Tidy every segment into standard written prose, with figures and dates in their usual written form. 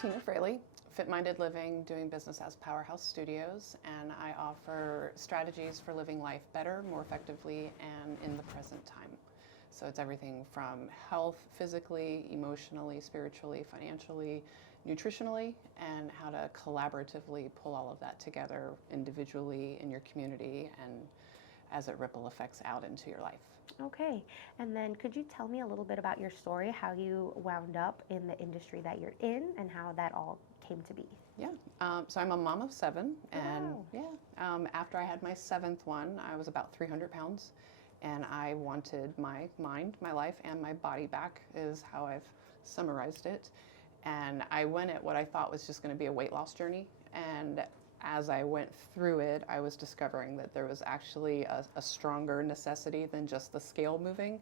Tina Fraley, Fit-Minded Living, doing business as Powerhouse Studios, and I offer strategies for living life better, more effectively, and in the present time. So it's everything from health, physically, emotionally, spiritually, financially, nutritionally, and how to collaboratively pull all of that together individually in your community and as it ripple effects out into your life. Okay, and then could you tell me a little bit about your story, how you wound up in the industry that you're in and how that all came to be? Yeah, so I'm a mom of 7, and Wow. after I had my 7th one, I was about 300 pounds, and I wanted my mind, my life, and my body back, is how I've summarized it. And I went at what I thought was just going to be a weight loss journey, and as I went through it, I was discovering that there was actually a stronger necessity than just the scale moving,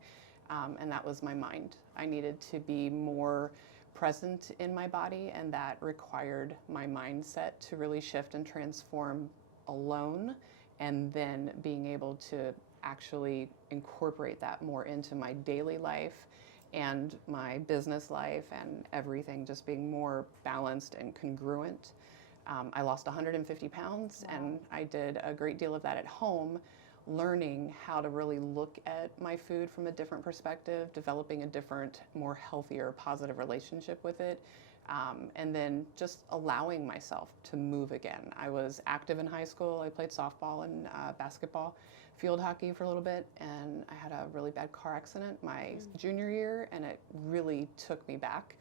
and that was my mind. I needed to be more present in my body, and that required my mindset to really shift and transform alone, and then being able to actually incorporate that more into my daily life and my business life, and everything just being more balanced and congruent. I lost 150 pounds, Wow. and I did a great deal of that at home, learning how to really look at my food from a different perspective, developing a different, more healthier, positive relationship with it, and then just allowing myself to move again. I was active in high school. I played softball and basketball, field hockey for a little bit, and I had a really bad car accident my junior year, and it really took me back.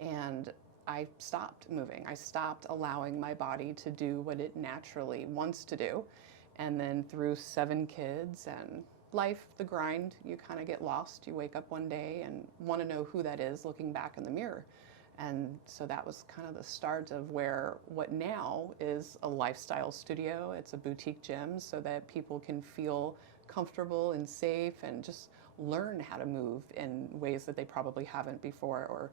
And I stopped moving. I stopped allowing my body to do what it naturally wants to do. And then through 7 kids and life, the grind, you kind of get lost. You wake up one day and want to know who that is looking back in the mirror. And so that was kind of the start of where what now is a lifestyle studio. It's a boutique gym so that people can feel comfortable and safe and just learn how to move in ways that they probably haven't before or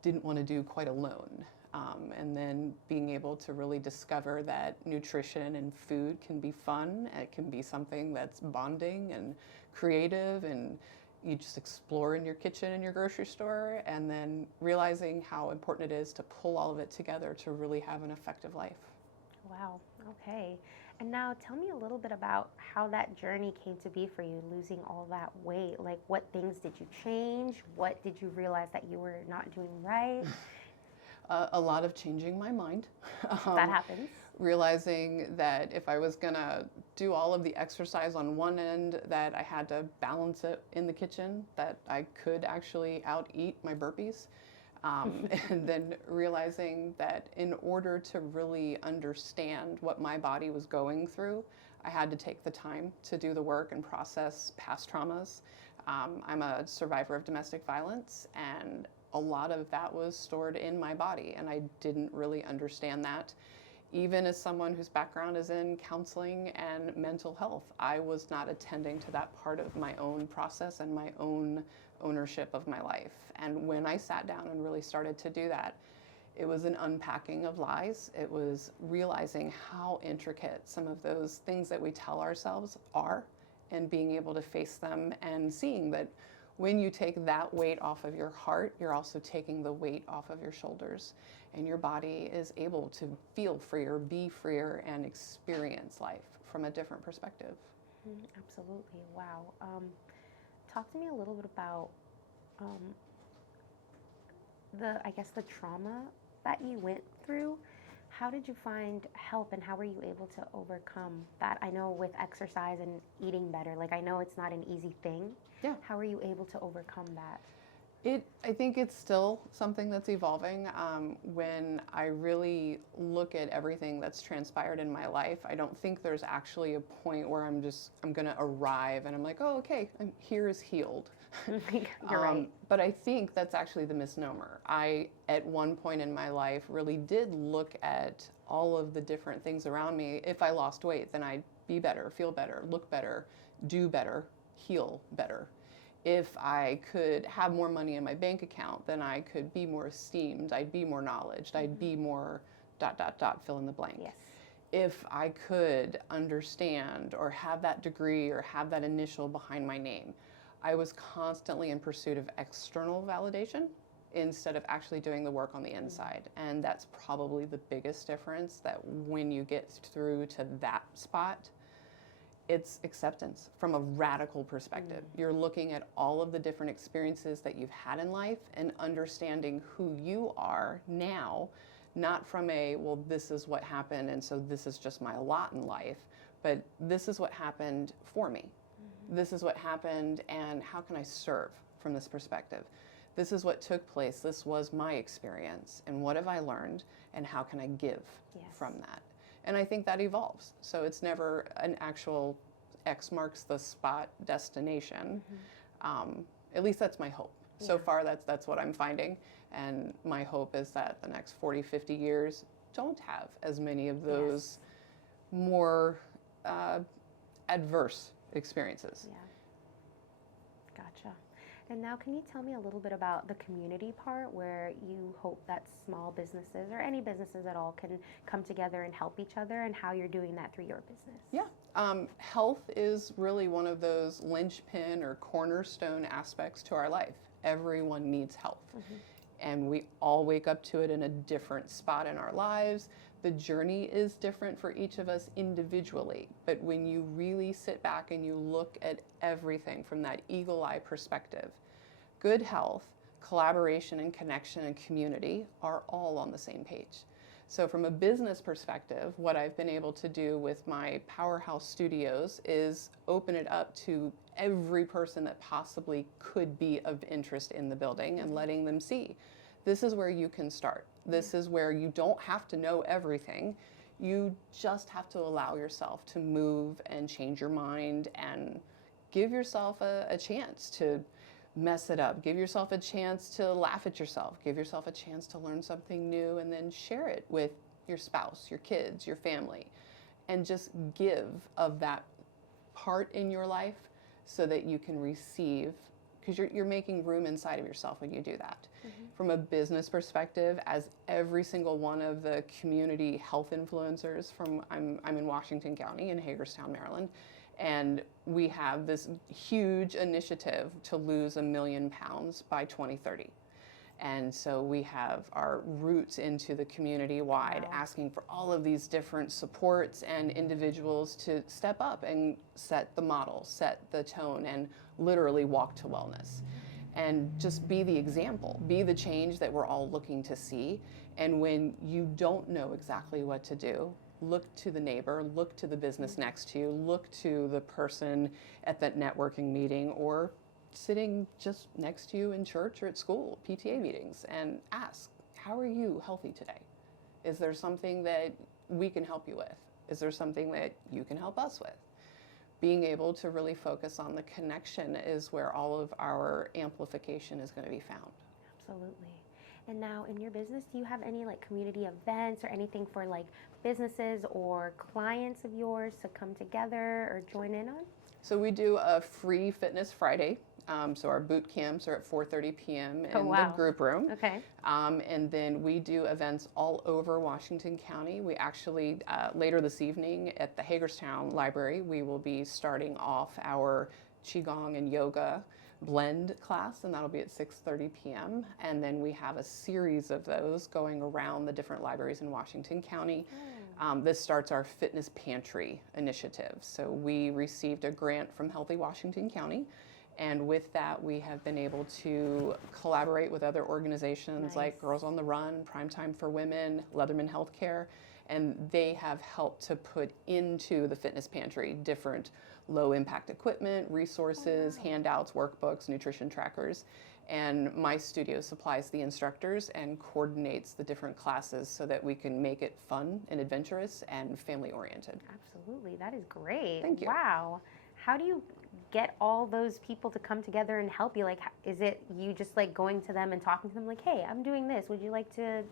didn't want to do quite alone. And then being able to really discover that nutrition and food can be fun. It can be something that's bonding and creative, and you just explore in your kitchen in your grocery store, and then realizing how important it is to pull all of it together to really have an effective life. Wow. Okay. And now tell me a little bit about how that journey came to be for you, losing all that weight. Like, what things did you change? What did you realize that you were not doing right? A lot of changing my mind. That happens. Realizing that if I was gonna do all of the exercise on one end, that I had to balance it in the kitchen, that I could actually out-eat my burpees. And then realizing that in order to really understand what my body was going through, I had to take the time to do the work and process past traumas. I'm a survivor of domestic violence, and a lot of that was stored in my body, and I didn't really understand that. Even as someone whose background is in counseling and mental health, I was not attending to that part of my own process and my own ownership of my life. And when I sat down and really started to do that, it was an unpacking of lies. It was realizing how intricate some of those things that we tell ourselves are, and being able to face them and seeing that when you take that weight off of your heart, you're also taking the weight off of your shoulders, and your body is able to feel freer, be freer, and experience life from a different perspective. Absolutely. Wow. Talk to me a little bit about um, I guess, the trauma that you went through. How did you find help, and how were you able to overcome that? I know with exercise and eating better, like, I know it's not an easy thing. Yeah. How were you able to overcome that? I think it's still something that's evolving. When I really look at everything that's transpired in my life, I don't think there's actually a point where I'm going to arrive and I'm like, oh, okay, I'm here is healed. You're right. But I think that's actually the misnomer. I, at one point in my life, really did look at all of the different things around me. If I lost weight, then I'd be better, feel better, look better, do better, heal better. If I could have more money in my bank account, then I could be more esteemed, I'd be more knowledged, I'd be more ... fill in the blank. Yes. If I could understand or have that degree or have that initial behind my name, I was constantly in pursuit of external validation instead of actually doing the work on the inside. And that's probably the biggest difference, that when you get through to that spot, it's acceptance from a radical perspective. You're looking at all of the different experiences that you've had in life and understanding who you are now, not from a, well, this is what happened and so this is just my lot in life, but this is what happened for me. This is what happened, and how can I serve from this perspective? This is what took place. This was my experience, and what have I learned, and how can I give from that? And I think that evolves. So it's never an actual X marks the spot destination. At least that's my hope. So far, that's what I'm finding. And my hope is that the next 40, 50 years don't have as many of those more adverse experiences. Yeah. Gotcha. And now can you tell me a little bit about the community part, where you hope that small businesses or any businesses at all can come together and help each other, and how you're doing that through your business? Yeah. Health is really one of those linchpin or cornerstone aspects to our life. Everyone needs health. And we all wake up to it in a different spot in our lives. The journey is different for each of us individually, but when you really sit back and you look at everything from that eagle eye perspective, good health, collaboration and connection and community are all on the same page. So from a business perspective, what I've been able to do with my Powerhouse Studios is open it up to every person that possibly could be of interest in the building, and letting them see, this is where you can start. This is where you don't have to know everything. You just have to allow yourself to move and change your mind, and give yourself a chance to mess it up. Give yourself a chance to laugh at yourself. Give yourself a chance to learn something new, and then share it with your spouse, your kids, your family, and just give of that part in your life so that you can receive, because you're making room inside of yourself when you do that. From a business perspective, as every single one of the community health influencers I'm in Washington County in Hagerstown, Maryland, and we have this huge initiative to lose 1 million pounds by 2030. And so we have our roots into the community wide, asking for all of these different supports and individuals to step up and set the model, set the tone, and literally walk to wellness. And just be the example, be the change that we're all looking to see. And when you don't know exactly what to do, look to the neighbor, look to the business next to you, look to the person at that networking meeting, or sitting just next to you in church or at school, PTA meetings, and ask, how are you healthy today? Is there something that we can help you with? Is there something that you can help us with? Being able to really focus on the connection is where all of our amplification is going to be found. Absolutely. And now in your business, do you have any like community events or anything for like businesses or clients of yours to come together or join in on? So we do a free Fitness Friday. So our boot camps are at 4:30 p.m. in the group room. Okay. And then we do events all over Washington County. We actually, later this evening at the Hagerstown Library, we will be starting off our Qigong and Yoga blend class, and that'll be at 6:30 p.m. And then we have a series of those going around the different libraries in Washington County. This starts our Fitness Pantry initiative. So we received a grant from Healthy Washington County, and with that we have been able to collaborate with other organizations like Girls on the Run, Primetime for Women, Leatherman Healthcare, and they have helped to put into the Fitness Pantry different low impact equipment, resources, handouts, workbooks, nutrition trackers. And my studio supplies the instructors and coordinates the different classes so that we can make it fun and adventurous and family oriented. Absolutely, that is great. Thank you. Wow. How do you get all those people to come together and help you? Like, is it you just like going to them and talking to them like, hey, I'm doing this. Would you like to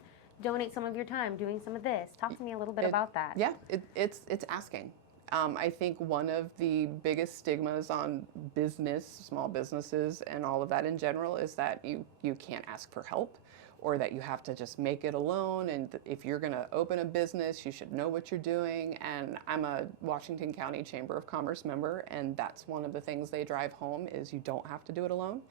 donate some of your time doing some of this? Talk to me a little bit about that. Yeah, it's asking. I think one of the biggest stigmas on business, small businesses, and all of that in general is that you can't ask for help, or that you have to just make it alone, and if you're going to open a business, you should know what you're doing. And I'm a Washington County Chamber of Commerce member, and that's one of the things they drive home is you don't have to do it alone.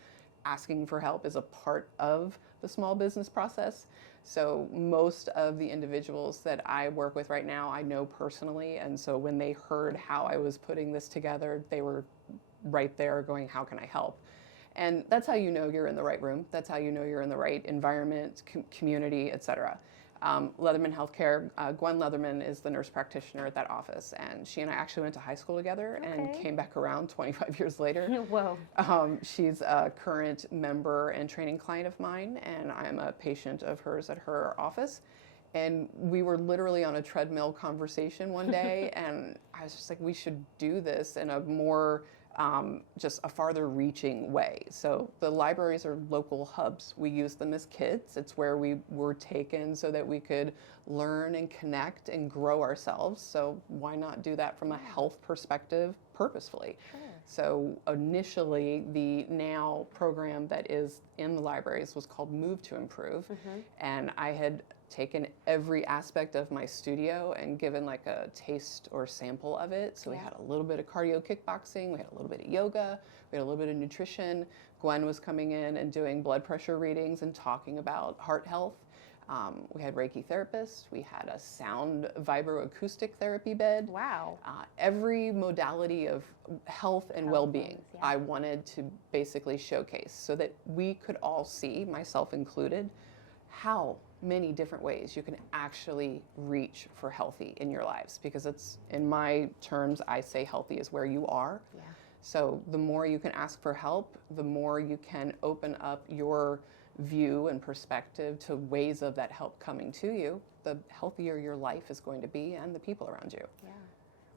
asking for help is a part of the small business process. So most of the individuals that I work with right now, I know personally. And so when they heard how I was putting this together, they were right there going, how can I help? And that's how you know you're in the right room. That's how you know you're in the right environment, community, et cetera. Leatherman Healthcare, Gwen Leatherman is the nurse practitioner at that office, and she and I actually went to high school together and came back around 25 years later. Whoa. She's a current member and training client of mine, and I'm a patient of hers at her office. And we were literally on a treadmill conversation one day, and I was just like, we should do this in a more just a farther reaching way. So the libraries are local hubs. We use them as kids. It's where we were taken so that we could learn and connect and grow ourselves. So why not do that from a health perspective purposefully? Sure. So initially, the NOW program that is in the libraries was called Move to Improve. And I had taken every aspect of my studio and given like a taste or sample of it. So we had a little bit of cardio kickboxing, we had a little bit of yoga, we had a little bit of nutrition. Gwen was coming in and doing blood pressure readings and talking about heart health. We had Reiki therapists, we had a sound vibroacoustic therapy bed. Wow. Every modality of health and well-being I wanted to basically showcase so that we could all see, myself included, how many different ways you can actually reach for healthy in your lives. Because it's, in my terms, I say healthy is where you are. Yeah. So the more you can ask for help, the more you can open up your view and perspective to ways of that help coming to you, the healthier your life is going to be and the people around you. Yeah.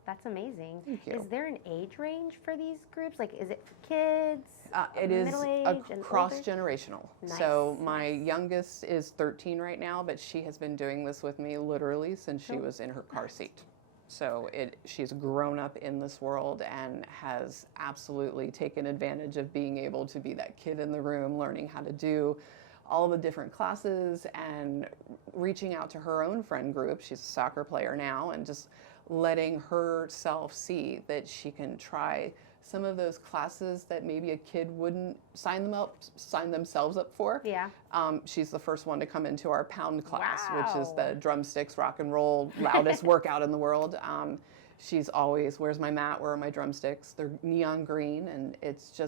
That's amazing. Thank you. Is there an age range for these groups? Like, is it for kids? It is cross-generational. Nice. So my youngest is 13 right now, but she has been doing this with me literally since she was in her car seat. So she's grown up in this world and has absolutely taken advantage of being able to be that kid in the room, learning how to do all the different classes and reaching out to her own friend group. She's a soccer player now, and just letting herself see that she can try some of those classes that maybe a kid wouldn't sign themselves up for. Yeah. She's the first one to come into our pound class, which is the drumsticks, rock and roll, loudest workout in the world. She's always, where's my mat, where are my drumsticks? They're neon green, and it's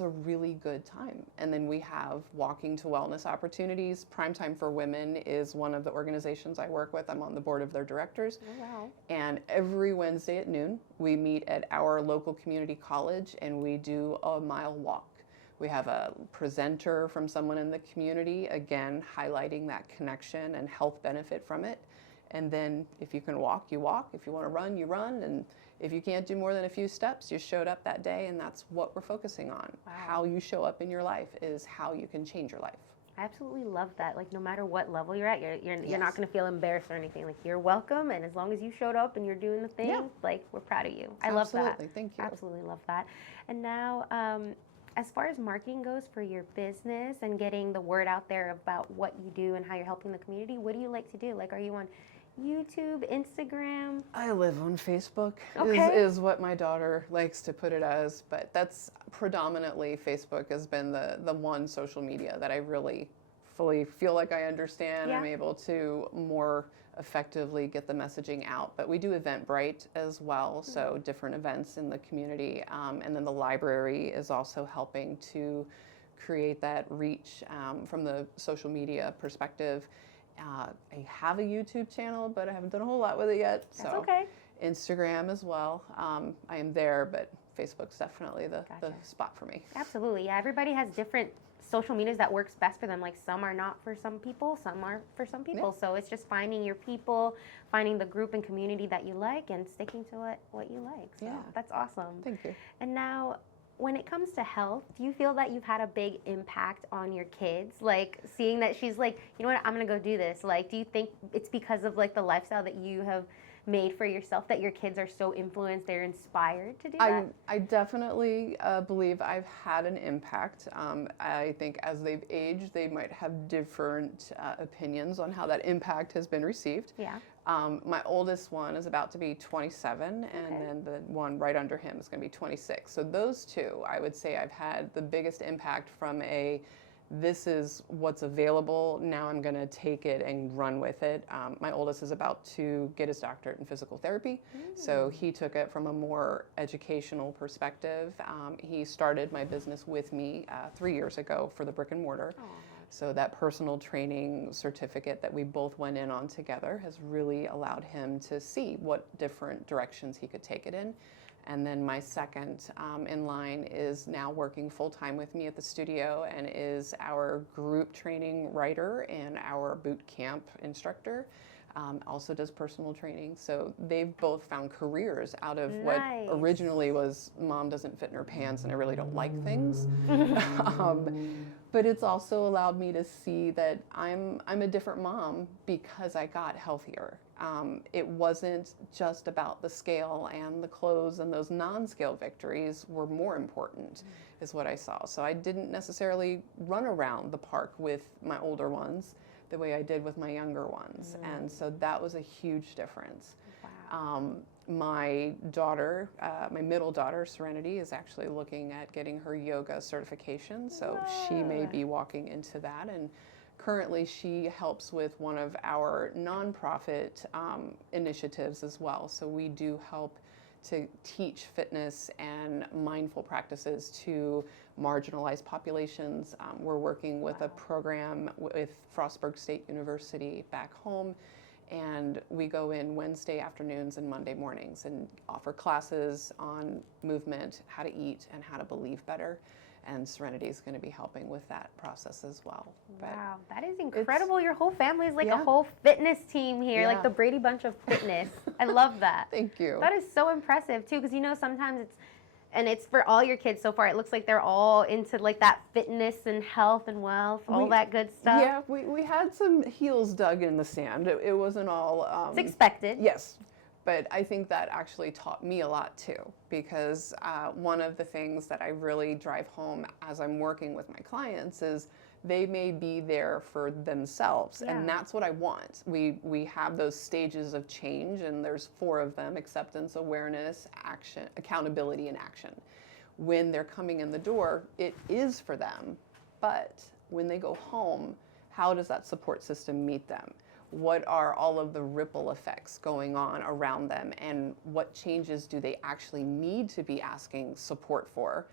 a really good time. And then we have walking to wellness opportunities. Primetime for Women is one of the organizations I work with. I'm on the board of their directors. Oh, wow. And every Wednesday at noon, we meet at our local community college, and we do a mile walk. We have a presenter from someone in the community, again, highlighting that connection and health benefit from it. And then if you can walk, you walk. If you want to run, you run. And if you can't do more than a few steps, you showed up that day, and that's what we're focusing on. Wow. How you show up in your life is how you can change your life. I absolutely love that. Like, no matter what level you're at, you're not going to feel embarrassed or anything. Like, you're welcome, and as long as you showed up and you're doing the thing, like, we're proud of you. I love that. Absolutely, thank you. Absolutely love that. And now, as far as marketing goes for your business and getting the word out there about what you do and how you're helping the community, what do you like to do? Like, are you on YouTube, Instagram? I live on Facebook, is what my daughter likes to put it as, but that's predominantly, Facebook has been the one social media that I really fully feel like I understand. I'm able to more effectively get the messaging out. But we do Eventbrite as well, so different events in the community. And then the library is also helping to create that reach from the social media perspective. I have a YouTube channel, but I haven't done a whole lot with it yet. That's okay. Instagram as well. I am there, but Facebook's definitely the spot for me. Absolutely. Yeah, everybody has different social medias that works best for them. Like, some are not for some people, some are for some people. Yeah. So it's just finding your people, finding the group and community that you like, and sticking to what you like. So that's awesome. Thank you. And now, when it comes to health, do you feel that you've had a big impact on your kids? Like, seeing that she's like, you know what, I'm going to go do this. Like, do you think it's because of, like, the lifestyle that you have made for yourself that your kids are so influenced, they're inspired to do that? I definitely believe I've had an impact. I think as they've aged, they might have different opinions on how that impact has been received. Yeah. My oldest one is about to be 27, and then the one right under him is going to be 26. So those two, I would say I've had the biggest impact from this is what's available, now I'm going to take it and run with it. My oldest is about to get his doctorate in physical therapy, so he took it from a more educational perspective. He started my business with me 3 years ago for the brick and mortar. Aww. So that personal training certificate that we both went in on together has really allowed him to see what different directions he could take it in. And then my second in line is now working full-time with me at the studio and is our group training writer and our boot camp instructor. Also does personal training. So they've both found careers out of what originally was mom doesn't fit in her pants and I really don't like things. But it's also allowed me to see that I'm a different mom because I got healthier. It wasn't just about the scale and the clothes, and those non-scale victories were more important, is what I saw. So I didn't necessarily run around the park with my older ones the way I did with my younger ones. And so that was a huge difference. Wow. My daughter, my middle daughter, Serenity, is actually looking at getting her yoga certification. So she may be walking into that. And currently she helps with one of our nonprofit initiatives as well. So we do help to teach fitness and mindful practices to marginalized populations. We're working with a program with Frostburg State University back home, and we go in Wednesday afternoons and Monday mornings and offer classes on movement, how to eat, and how to believe better. And Serenity is going to be helping with that process as well. Wow, that is incredible. Your whole family is like a whole fitness team here, like the Brady Bunch of fitness. I love that. Thank you. That is so impressive too, because you know sometimes it's for all your kids so far. It looks like they're all into like that fitness and health and wealth, all that good stuff. Yeah, we had some heels dug in the sand. It wasn't all. It's expected. Yes. But I think that actually taught me a lot too, because one of the things that I really drive home as I'm working with my clients is they may be there for themselves, and that's what I want. We have those stages of change, and there's 4 of them: acceptance, awareness, action, accountability, and action. When they're coming in the door, it is for them, but when they go home, how does that support system meet them? What are all of the ripple effects going on around them, and what changes do they actually need to be asking support for?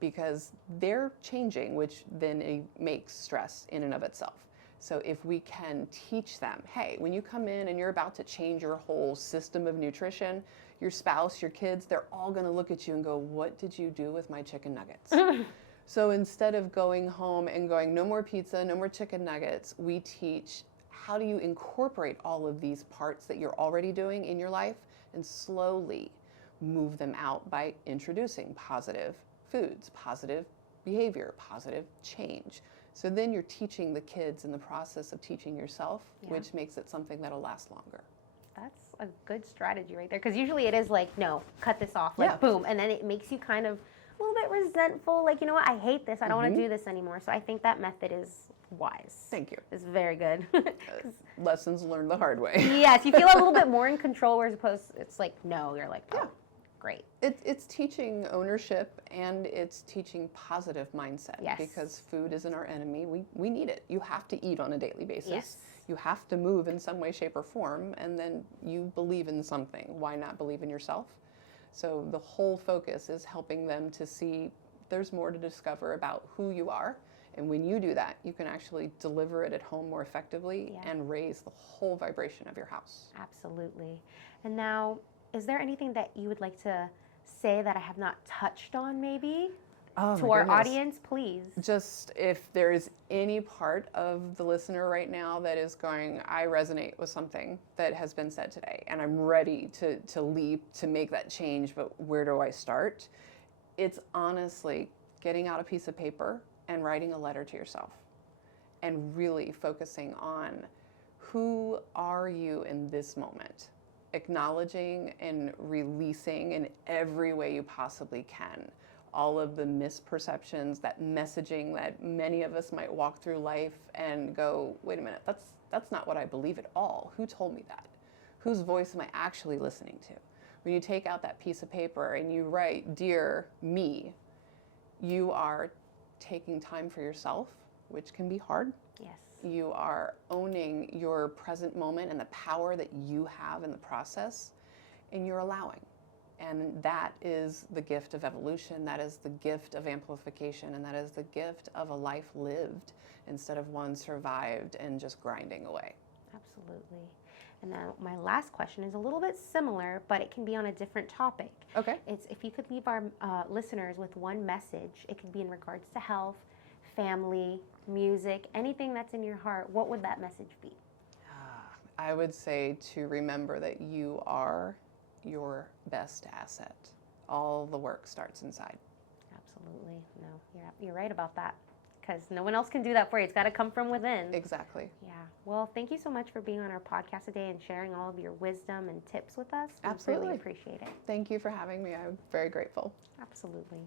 Because they're changing, which then makes stress in and of itself. So if we can teach them, hey, when you come in and you're about to change your whole system of nutrition, your spouse, your kids, they're all going to look at you and go, what did you do with my chicken nuggets? So instead of going home and going, no more pizza, no more chicken nuggets, we teach, how do you incorporate all of these parts that you're already doing in your life and slowly move them out by introducing positive foods, positive behavior, positive change. So then you're teaching the kids in the process of teaching yourself, which makes it something that'll last longer. That's a good strategy right there, because usually it is like, no, cut this off, like boom, and then it makes you kind of a little bit resentful, like, you know what, I hate this, I don't want to do this anymore. So I think that method is wise. Thank you. It's very good. Lessons learned the hard way. Yes, you feel a little bit more in control, whereas opposed, it's like, no, you're like, oh, great. It's teaching ownership, and it's teaching positive mindset. Yes. Because food isn't our enemy. We need it. You have to eat on a daily basis. Yes. You have to move in some way, shape, or form, and then you believe in something. Why not believe in yourself? So the whole focus is helping them to see there's more to discover about who you are. And when you do that, you can actually deliver it at home more effectively and raise the whole vibration of your house. Absolutely. And now, is there anything that you would like to say that I have not touched on maybe? To our audience, please. Just if there's any part of the listener right now that is going, I resonate with something that has been said today, and I'm ready to leap, to make that change, but where do I start? It's honestly getting out a piece of paper and writing a letter to yourself and really focusing on who are you in this moment, acknowledging and releasing in every way you possibly can all of the misperceptions, that messaging that many of us might walk through life and go, wait a minute, that's not what I believe at all. Who told me that? whose voice am I actually listening to? When you take out that piece of paper and you write, "Dear me," you are taking time for yourself, which can be hard. Yes. You are owning your present moment and the power that you have in the process, and you're allowing. And that is the gift of evolution, that is the gift of amplification, and that is the gift of a life lived instead of one survived and just grinding away. Absolutely. And now my last question is a little bit similar, but it can be on a different topic. Okay. It's if you could leave our listeners with one message, it could be in regards to health, family, music, anything that's in your heart, what would that message be? I would say to remember that you are your best asset. All the work starts inside. Absolutely. No, you're right about that, because no one else can do that for you. It's got to come from within. Exactly. Yeah. Well, thank you so much for being on our podcast today and sharing all of your wisdom and tips with us. We Absolutely. really appreciate it. Thank you for having me. I'm very grateful. Absolutely.